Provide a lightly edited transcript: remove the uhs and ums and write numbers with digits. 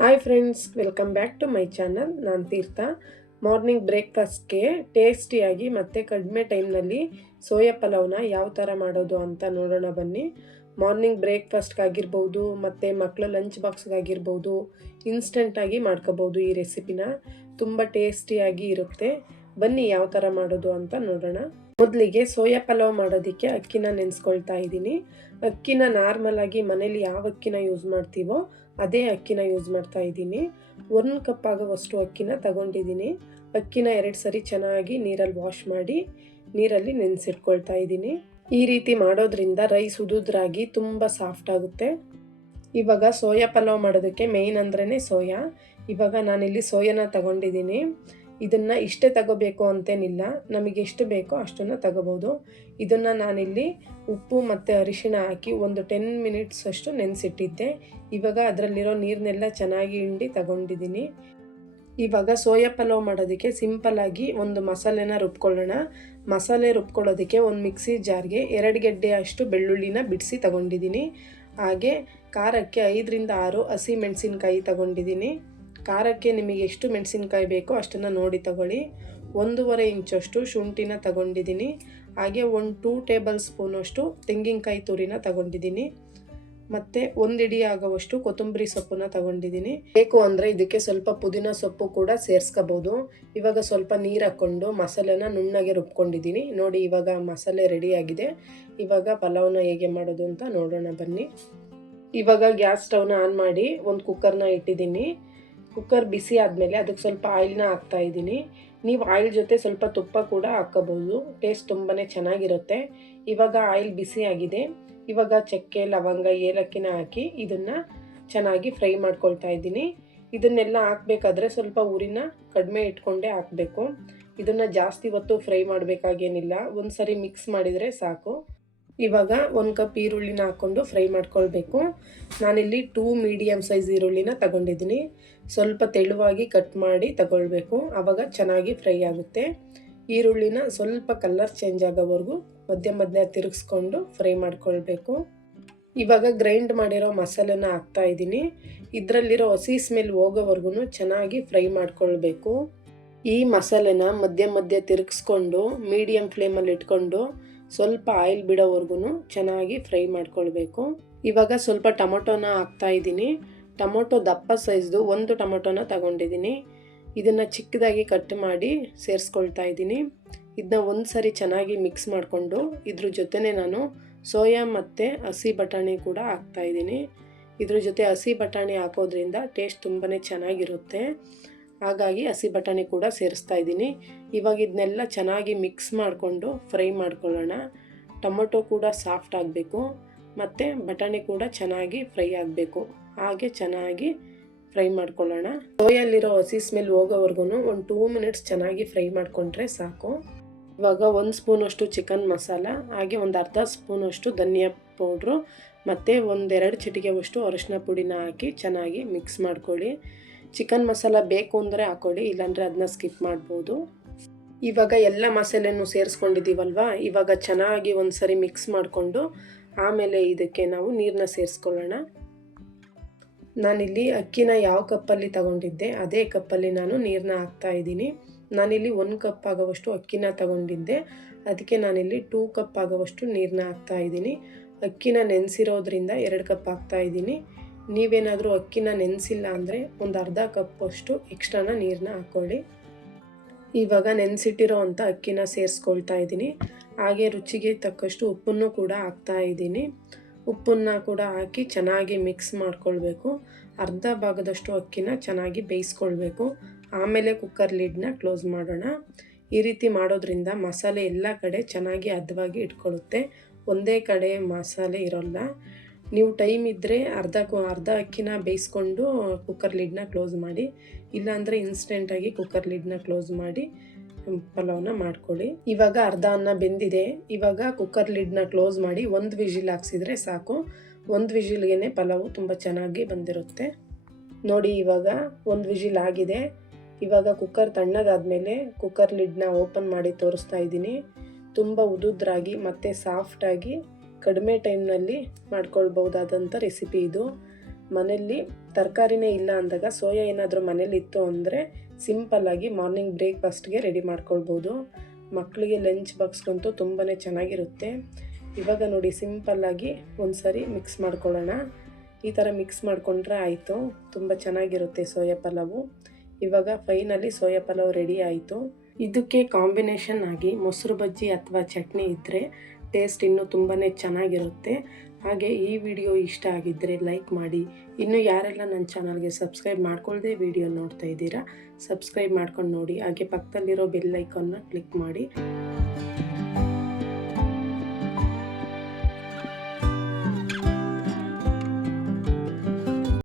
Hi friends, welcome back to my channel. ನಾನು Teertha. Morning ಬ್ರೇಕ್ಫಾಸ್ಟ್ಗೆ ಟೇಸ್ಟಿಯಾಗಿ ಮತ್ತು ಕಡಿಮೆ ಟೈಮ್ನಲ್ಲಿ ಸೋಯಾ ಪಲಾವ್ನ ಯಾವ ಥರ ಮಾಡೋದು ಅಂತ ನೋಡೋಣ ಬನ್ನಿ. ಮಾರ್ನಿಂಗ್ ಬ್ರೇಕ್ಫಾಸ್ಟ್ಗಾಗಿರ್ಬೋದು ಮತ್ತು ಮಕ್ಕಳ ಲಂಚ್ ಬಾಕ್ಸ್ಗಾಗಿರ್ಬೋದು ಇನ್ಸ್ಟೆಂಟಾಗಿ ಮಾಡ್ಕೋಬೋದು. ಈ ರೆಸಿಪಿನ ತುಂಬ ಟೇಸ್ಟಿಯಾಗಿ ಇರುತ್ತೆ. ಬನ್ನಿ ಯಾವ ಥರ ಮಾಡೋದು ಅಂತ ನೋಡೋಣ. ಮೊದಲಿಗೆ ಸೋಯಾ ಪಲಾವ್ ಮಾಡೋದಕ್ಕೆ ಅಕ್ಕಿನ ನೆನೆಸ್ಕೊಳ್ತಾ ಇದ್ದೀನಿ. ಅಕ್ಕಿನ ನಾರ್ಮಲ್ ಆಗಿ ಮನೇಲಿ ಯಾವ ಅಕ್ಕಿನ ಯೂಸ್ ಮಾಡ್ತೀವೋ ಅದೇ ಅಕ್ಕಿನ ಯೂಸ್ ಮಾಡ್ತಾ ಇದ್ದೀನಿ. 1 ಕಪ್ ಆಗುವಷ್ಟು ಅಕ್ಕಿನ ತಗೊಂಡಿದ್ದೀನಿ. ಅಕ್ಕಿನ 2 ಸರಿ ಚೆನ್ನಾಗಿ ನೀರಲ್ಲಿ ವಾಶ್ ಮಾಡಿ ನೀರಲ್ಲಿ ನೆನೆಸಿಟ್ಕೊಳ್ತಾ ಇದ್ದೀನಿ. ಈ ರೀತಿ ಮಾಡೋದ್ರಿಂದ ರೈಸ್ ಉದುದ್ರಾಗಿ ತುಂಬ ಸಾಫ್ಟ್ ಆಗುತ್ತೆ. ಇವಾಗ ಸೋಯಾ ಪಲಾವ್ ಮಾಡೋದಕ್ಕೆ ಮೇಯ್ನ್ ಅಂದ್ರೇ ಸೋಯಾ. ಇವಾಗ ನಾನಿಲ್ಲಿ ಸೋಯಾನ ತಗೊಂಡಿದ್ದೀನಿ. ಇದನ್ನು ಇಷ್ಟೇ ತಗೋಬೇಕು ಅಂತೇನಿಲ್ಲ, ನಮಗೆ ಎಷ್ಟು ಬೇಕೋ ಅಷ್ಟನ್ನು ತಗೋಬೋದು. ಇದನ್ನು ನಾನಿಲ್ಲಿ ಉಪ್ಪು ಮತ್ತು ಅರಿಶಿಣ ಹಾಕಿ ಒಂದು 10 ಮಿನಿಟ್ಸ್ ಅಷ್ಟು ನೆನೆಸಿಟ್ಟಿದ್ದೆ. ಇವಾಗ ಅದರಲ್ಲಿರೋ ನೀರನ್ನೆಲ್ಲ ಚೆನ್ನಾಗಿ ಹಿಂಡಿ ತಗೊಂಡಿದ್ದೀನಿ. ಇವಾಗ ಸೋಯಾ ಪಲಾವ್ ಮಾಡೋದಕ್ಕೆ ಸಿಂಪಲ್ಲಾಗಿ ಒಂದು ಮಸಾಲೆನ ರುಬ್ಕೊಳ್ಳೋಣ. ಮಸಾಲೆ ರುಬ್ಕೊಳ್ಳೋದಕ್ಕೆ ಒಂದು ಮಿಕ್ಸಿ ಜಾರ್ಗೆ 2 ಗೆಡ್ಡೆ ಅಷ್ಟು ಬೆಳ್ಳುಳ್ಳಿನ ಬಿಡಿಸಿ ತಗೊಂಡಿದ್ದೀನಿ. ಹಾಗೆ ಖಾರಕ್ಕೆ 5ರಿಂದ 6 ಹಸಿ ಮೆಣಸಿನ್ಕಾಯಿ ತಗೊಂಡಿದ್ದೀನಿ. ಖಾರಕ್ಕೆ ನಿಮಗೆ ಎಷ್ಟು ಮೆಣಸಿನ್ಕಾಯಿ ಬೇಕೋ ಅಷ್ಟನ್ನು ನೋಡಿ ತಗೊಳ್ಳಿ. 1.5 ಇಂಚಷ್ಟು ಶುಂಠಿನ ತಗೊಂಡಿದ್ದೀನಿ. ಹಾಗೆ 2 ಟೇಬಲ್ ಸ್ಪೂನಷ್ಟು ತೆಂಗಿನಕಾಯಿ ತುರಿನ ತಗೊಂಡಿದ್ದೀನಿ. ಮತ್ತು 1 ಹಿಡಿ ಆಗುವಷ್ಟು ಕೊತ್ತಂಬರಿ ಸೊಪ್ಪನ್ನ ತಗೊಂಡಿದ್ದೀನಿ. ಬೇಕು ಅಂದರೆ ಇದಕ್ಕೆ ಸ್ವಲ್ಪ ಪುದೀನ ಸೊಪ್ಪು ಕೂಡ ಸೇರಿಸ್ಕೋಬೋದು. ಇವಾಗ ಸ್ವಲ್ಪ ನೀರು ಹಾಕ್ಕೊಂಡು ಮಸಾಲೆನ ನುಣ್ಣಗೆ ರುಬ್ಕೊಂಡಿದ್ದೀನಿ. ನೋಡಿ, ಇವಾಗ ಮಸಾಲೆ ರೆಡಿಯಾಗಿದೆ. ಇವಾಗ ಪಲಾವ್ನ ಹೇಗೆ ಮಾಡೋದು ಅಂತ ನೋಡೋಣ ಬನ್ನಿ. ಇವಾಗ ಗ್ಯಾಸ್ ಸ್ಟವ್ನ ಆನ್ ಮಾಡಿ ಒಂದು ಕುಕ್ಕರ್ನ ಇಟ್ಟಿದ್ದೀನಿ. ಕುಕ್ಕರ್ ಬಿಸಿ ಆದಮೇಲೆ ಅದಕ್ಕೆ ಸ್ವಲ್ಪ ಆಯಿಲ್ನ ಹಾಕ್ತಾಯಿದ್ದೀನಿ. ನೀವು ಆಯಿಲ್ ಜೊತೆ ಸ್ವಲ್ಪ ತುಪ್ಪ ಕೂಡ ಹಾಕ್ಕೋಬೋದು. ಟೇಸ್ಟ್ ತುಂಬಾ ಚೆನ್ನಾಗಿರುತ್ತೆ. ಇವಾಗ ಆಯಿಲ್ ಬಿಸಿ ಆಗಿದೆ. ಇವಾಗ ಚಕ್ಕೆ, ಲವಂಗ, ಏಲಕ್ಕಿನ ಹಾಕಿ ಇದನ್ನು ಚೆನ್ನಾಗಿ ಫ್ರೈ ಮಾಡ್ಕೊಳ್ತಾ ಇದ್ದೀನಿ. ಇದನ್ನೆಲ್ಲ ಹಾಕಬೇಕಾದ್ರೆ ಸ್ವಲ್ಪ ಉರಿನ ಕಡಿಮೆ ಇಟ್ಕೊಂಡೇ ಹಾಕಬೇಕು. ಇದನ್ನು ಜಾಸ್ತಿ ಹೊತ್ತು ಫ್ರೈ ಮಾಡಬೇಕಾಗೇನಿಲ್ಲ, ಒಂದು ಸರಿ ಮಿಕ್ಸ್ ಮಾಡಿದರೆ ಸಾಕು. ಇವಾಗ 1 ಕಪ್ ಈರುಳ್ಳಿನ ಹಾಕ್ಕೊಂಡು ಫ್ರೈ ಮಾಡ್ಕೊಳ್ಬೇಕು. ನಾನಿಲ್ಲಿ 2 ಮೀಡಿಯಮ್ ಸೈಜ್ ಈರುಳ್ಳಿನ ತಗೊಂಡಿದ್ದೀನಿ. ಸ್ವಲ್ಪ ತೆಳುವಾಗಿ ಕಟ್ ಮಾಡಿ ತಗೊಳ್ಬೇಕು, ಆವಾಗ ಚೆನ್ನಾಗಿ ಫ್ರೈ ಆಗುತ್ತೆ. ಈರುಳ್ಳಿನ ಸ್ವಲ್ಪ ಕಲರ್ ಚೇಂಜ್ ಆಗೋವರೆಗೂ ಮಧ್ಯ ತಿರುಗಿಸ್ಕೊಂಡು ಫ್ರೈ ಮಾಡ್ಕೊಳ್ಬೇಕು. ಇವಾಗ ಗ್ರೈಂಡ್ ಮಾಡಿರೋ ಮಸಾಲೆನ ಹಾಕ್ತಾ ಇದ್ದೀನಿ. ಇದರಲ್ಲಿರೋ ಹಸಿ ಸ್ಮೆಲ್ ಹೋಗೋವರೆಗೂ ಚೆನ್ನಾಗಿ ಫ್ರೈ ಮಾಡ್ಕೊಳ್ಬೇಕು. ಈ ಮಸಾಲೆನ ಮಧ್ಯ ತಿರುಗಿಸ್ಕೊಂಡು ಮೀಡಿಯಮ್ ಫ್ಲೇಮಲ್ಲಿ ಇಟ್ಕೊಂಡು ಸ್ವಲ್ಪ ಆಯಿಲ್ ಬಿಡೋವರೆಗೂ ಚೆನ್ನಾಗಿ ಫ್ರೈ ಮಾಡ್ಕೊಳ್ಬೇಕು. ಇವಾಗ ಸ್ವಲ್ಪ ಟೊಮೊಟೊನ ಹಾಕ್ತಾ ಇದ್ದೀನಿ. ಟೊಮೊಟೊ ದಪ್ಪ ಸೈಜ್ದು 1 ಟೊಮೊಟೊನ ತಗೊಂಡಿದ್ದೀನಿ. ಇದನ್ನು ಚಿಕ್ಕದಾಗಿ ಕಟ್ ಮಾಡಿ ಸೇರಿಸ್ಕೊಳ್ತಾ ಇದ್ದೀನಿ. ಇದನ್ನ ಒಂದು ಸರಿ ಚೆನ್ನಾಗಿ ಮಿಕ್ಸ್ ಮಾಡಿಕೊಂಡು ಇದ್ರ ಜೊತೆನೇ ನಾನು ಸೋಯಾ ಮತ್ತು ಹಸಿ ಬಟಾಣಿ ಕೂಡ ಹಾಕ್ತಾಯಿದ್ದೀನಿ. ಇದ್ರ ಜೊತೆ ಹಸಿ ಬಟಾಣಿ ಹಾಕೋದ್ರಿಂದ ಟೇಸ್ಟ್ ತುಂಬಾ ಚೆನ್ನಾಗಿರುತ್ತೆ. ಹಾಗಾಗಿ ಹಸಿ ಬಟಾಣಿ ಕೂಡ ಸೇರಿಸ್ತಾ ಇದ್ದೀನಿ. ಇವಾಗ ಇದನ್ನೆಲ್ಲ ಚೆನ್ನಾಗಿ ಮಿಕ್ಸ್ ಮಾಡಿಕೊಂಡು ಫ್ರೈ ಮಾಡ್ಕೊಳ್ಳೋಣ. ಟೊಮೊಟೊ ಕೂಡ ಸಾಫ್ಟ್ ಆಗಬೇಕು ಮತ್ತು ಬಟಾಣಿ ಕೂಡ ಚೆನ್ನಾಗಿ ಫ್ರೈ ಆಗಬೇಕು. ಹಾಗೆ ಚೆನ್ನಾಗಿ ಫ್ರೈ ಮಾಡ್ಕೊಳ್ಳೋಣ. ಸೋಯಲ್ಲಿರೋ ಹಸಿ ಸ್ಮೆಲ್ ಹೋಗೋವರೆಗೂ ಒಂದು 2 ಮಿನಿಟ್ಸ್ ಚೆನ್ನಾಗಿ ಫ್ರೈ ಮಾಡಿಕೊಂಡ್ರೆ ಸಾಕು. ಇವಾಗ 1 ಸ್ಪೂನಷ್ಟು ಚಿಕನ್ ಮಸಾಲ, ಹಾಗೆ ಒಂದು ಅರ್ಧ ಸ್ಪೂನಷ್ಟು ಧನಿಯಾ ಪೌಡ್ರು ಮತ್ತು 1-2 ಚಿಟಿಕೆವಷ್ಟು ಅರಿಶಿನ ಪುಡಿನ ಹಾಕಿ ಚೆನ್ನಾಗಿ ಮಿಕ್ಸ್ ಮಾಡ್ಕೊಳ್ಳಿ. ಚಿಕನ್ ಮಸಾಲ ಬೇಕು ಅಂದರೆ ಹಾಕ್ಕೊಳ್ಳಿ, ಇಲ್ಲಾಂದರೆ ಅದನ್ನ ಸ್ಕಿಪ್ ಮಾಡ್ಬೋದು. ಇವಾಗ ಎಲ್ಲ ಮಸಾಲೆನೂ ಸೇರಿಸ್ಕೊಂಡಿದ್ದೀವಲ್ವ, ಇವಾಗ ಚೆನ್ನಾಗಿ ಒಂದು ಸರಿ ಮಿಕ್ಸ್ ಮಾಡಿಕೊಂಡು ಆಮೇಲೆ ಇದಕ್ಕೆ ನಾವು ನೀರನ್ನ ಸೇರಿಸ್ಕೊಳ್ಳೋಣ. ನಾನಿಲ್ಲಿ ಅಕ್ಕಿನ ಯಾವ ಕಪ್ಪಲ್ಲಿ ತಗೊಂಡಿದ್ದೆ ಅದೇ ಕಪ್ಪಲ್ಲಿ ನಾನು ನೀರನ್ನ ಹಾಕ್ತಾಯಿದ್ದೀನಿ. ನಾನಿಲ್ಲಿ 1 ಕಪ್ ಆಗೋವಷ್ಟು ಅಕ್ಕಿನ ತಗೊಂಡಿದ್ದೆ, ಅದಕ್ಕೆ ನಾನಿಲ್ಲಿ 2 ಕಪ್ ಆಗೋವಷ್ಟು ನೀರನ್ನ ಹಾಕ್ತಾಯಿದ್ದೀನಿ. ಅಕ್ಕಿನ ನೆನೆಸಿರೋದ್ರಿಂದ 2 ಕಪ್ ಹಾಕ್ತಾಯಿದ್ದೀನಿ. ನೀವೇನಾದರೂ ಅಕ್ಕಿನ ನೆನೆಸಿಲ್ಲ ಅಂದರೆ ಒಂದು ಅರ್ಧ ಕಪ್ಪಷ್ಟು ಎಕ್ಸ್ಟ್ರಾನ ನೀರನ್ನ ಹಾಕ್ಕೊಳ್ಳಿ. ಇವಾಗ ನೆನೆಸಿಟ್ಟಿರೋ ಅಂಥ ಅಕ್ಕಿನ ಸೇರಿಸ್ಕೊಳ್ತಾ ಇದ್ದೀನಿ. ಹಾಗೆ ರುಚಿಗೆ ತಕ್ಕಷ್ಟು ಉಪ್ಪನ್ನು ಕೂಡ ಹಾಕ್ತಾಯಿದ್ದೀನಿ. ಉಪ್ಪನ್ನು ಕೂಡ ಹಾಕಿ ಚೆನ್ನಾಗಿ ಮಿಕ್ಸ್ ಮಾಡ್ಕೊಳ್ಬೇಕು. ಅರ್ಧ ಭಾಗದಷ್ಟು ಅಕ್ಕಿನ ಚೆನ್ನಾಗಿ ಬೇಯಿಸ್ಕೊಳ್ಬೇಕು. ಆಮೇಲೆ ಕುಕ್ಕರ್ ಲಿಡ್ನ ಕ್ಲೋಸ್ ಮಾಡೋಣ. ಈ ರೀತಿ ಮಾಡೋದ್ರಿಂದ ಮಸಾಲೆ ಎಲ್ಲ ಕಡೆ ಚೆನ್ನಾಗಿ ಹದವಾಗಿ ಇಟ್ಕೊಳ್ಳುತ್ತೆ, ಒಂದೇ ಕಡೆ ಮಸಾಲೆ ಇರೋಲ್ಲ. ನೀವು ಟೈಮ್ ಇದ್ದರೆ ಅರ್ಧ ಅಕ್ಕಿನ ಬೇಯಿಸ್ಕೊಂಡು ಕುಕ್ಕರ್ ಲಿಡ್ನ ಕ್ಲೋಸ್ ಮಾಡಿ, ಇಲ್ಲಾಂದರೆ ಇನ್ಸ್ಟೆಂಟಾಗಿ ಕುಕ್ಕರ್ ಲಿಡ್ನ ಕ್ಲೋಸ್ ಮಾಡಿ ಪಲಾವ್ನ ಮಾಡ್ಕೊಳ್ಳಿ. ಇವಾಗ ಅರ್ಧ ಅನ್ನ ಬೆಂದಿದೆ. ಇವಾಗ ಕುಕ್ಕರ್ ಲಿಡ್ನ ಕ್ಲೋಸ್ ಮಾಡಿ 1 ವಿಜಿಲ್ ಹಾಕ್ಸಿದ್ರೆ ಸಾಕು. 1 ವಿಜಿಲ್ಗೆ ಪಲಾವು ತುಂಬ ಚೆನ್ನಾಗಿ ಬಂದಿರುತ್ತೆ. ನೋಡಿ, ಇವಾಗ 1 ವಿಜಿಲ್ ಆಗಿದೆ. ಇವಾಗ ಕುಕ್ಕರ್ ತಣ್ಣಗಾದ್ಮೇಲೆ ಕುಕ್ಕರ್ ಲಿಡ್ನ ಓಪನ್ ಮಾಡಿ ತೋರಿಸ್ತಾ ಇದ್ದೀನಿ. ತುಂಬ ಉದುದ್ರಾಗಿ ಮತ್ತು ಸಾಫ್ಟಾಗಿ ಕಡಿಮೆ ಟೈಮ್ನಲ್ಲಿ ಮಾಡ್ಕೊಳ್ಬಹುದಾದಂಥ ರೆಸಿಪಿ ಇದು. ಮನೆಯಲ್ಲಿ ತರಕಾರಿನೇ ಇಲ್ಲ ಅಂದಾಗ ಸೋಯಾ ಏನಾದರೂ ಮನೇಲಿ ಇತ್ತು ಅಂದರೆ ಸಿಂಪಲ್ಲಾಗಿ ಮಾರ್ನಿಂಗ್ ಬ್ರೇಕ್ಫಾಸ್ಟ್ಗೆ ರೆಡಿ ಮಾಡ್ಕೊಳ್ಬೋದು. ಮಕ್ಕಳಿಗೆ ಲಂಚ್ ಬಾಕ್ಸ್ಗಂತೂ ತುಂಬಾ ಚೆನ್ನಾಗಿರುತ್ತೆ. ಇವಾಗ ನೋಡಿ ಸಿಂಪಲ್ಲಾಗಿ ಒಂದು ಸರಿ ಮಿಕ್ಸ್ ಮಾಡ್ಕೊಳ್ಳೋಣ. ಈ ಥರ ಮಿಕ್ಸ್ ಮಾಡಿಕೊಂಡ್ರೆ ಆಯಿತು, ತುಂಬ ಚೆನ್ನಾಗಿರುತ್ತೆ ಸೋಯಾ ಪಲಾವು. ಇವಾಗ ಫೈನಲಿ ಸೋಯಾ ಪಲಾವ್ ರೆಡಿ ಆಯಿತು. ಇದಕ್ಕೆ ಕಾಂಬಿನೇಷನ್ ಆಗಿ ಮೊಸರು ಬಜ್ಜಿ ಅಥವಾ ಚಟ್ನಿ ಇದ್ದರೆ ಟೇಸ್ಟ್ ಇನ್ನೂ ತುಂಬಾ ಚೆನ್ನಾಗಿರುತ್ತೆ. ಹಾಗೆ ಈ ವಿಡಿಯೋ ಇಷ್ಟ ಆಗಿದ್ದರೆ ಲೈಕ್ ಮಾಡಿ. ಇನ್ನೂ ಯಾರೆಲ್ಲ ನನ್ನ ಚಾನಲ್ಗೆ ಸಬ್ಸ್ಕ್ರೈಬ್ ಮಾಡ್ಕೊಳ್ಳದೆ ವಿಡಿಯೋ ನೋಡ್ತಾ ಇದ್ದೀರಾ, ಸಬ್ಸ್ಕ್ರೈಬ್ ಮಾಡ್ಕೊಂಡು ನೋಡಿ. ಹಾಗೆ ಪಕ್ಕದಲ್ಲಿರೋ ಬೆಲ್ ಐಕಾನ್ನ ಕ್ಲಿಕ್ ಮಾಡಿ.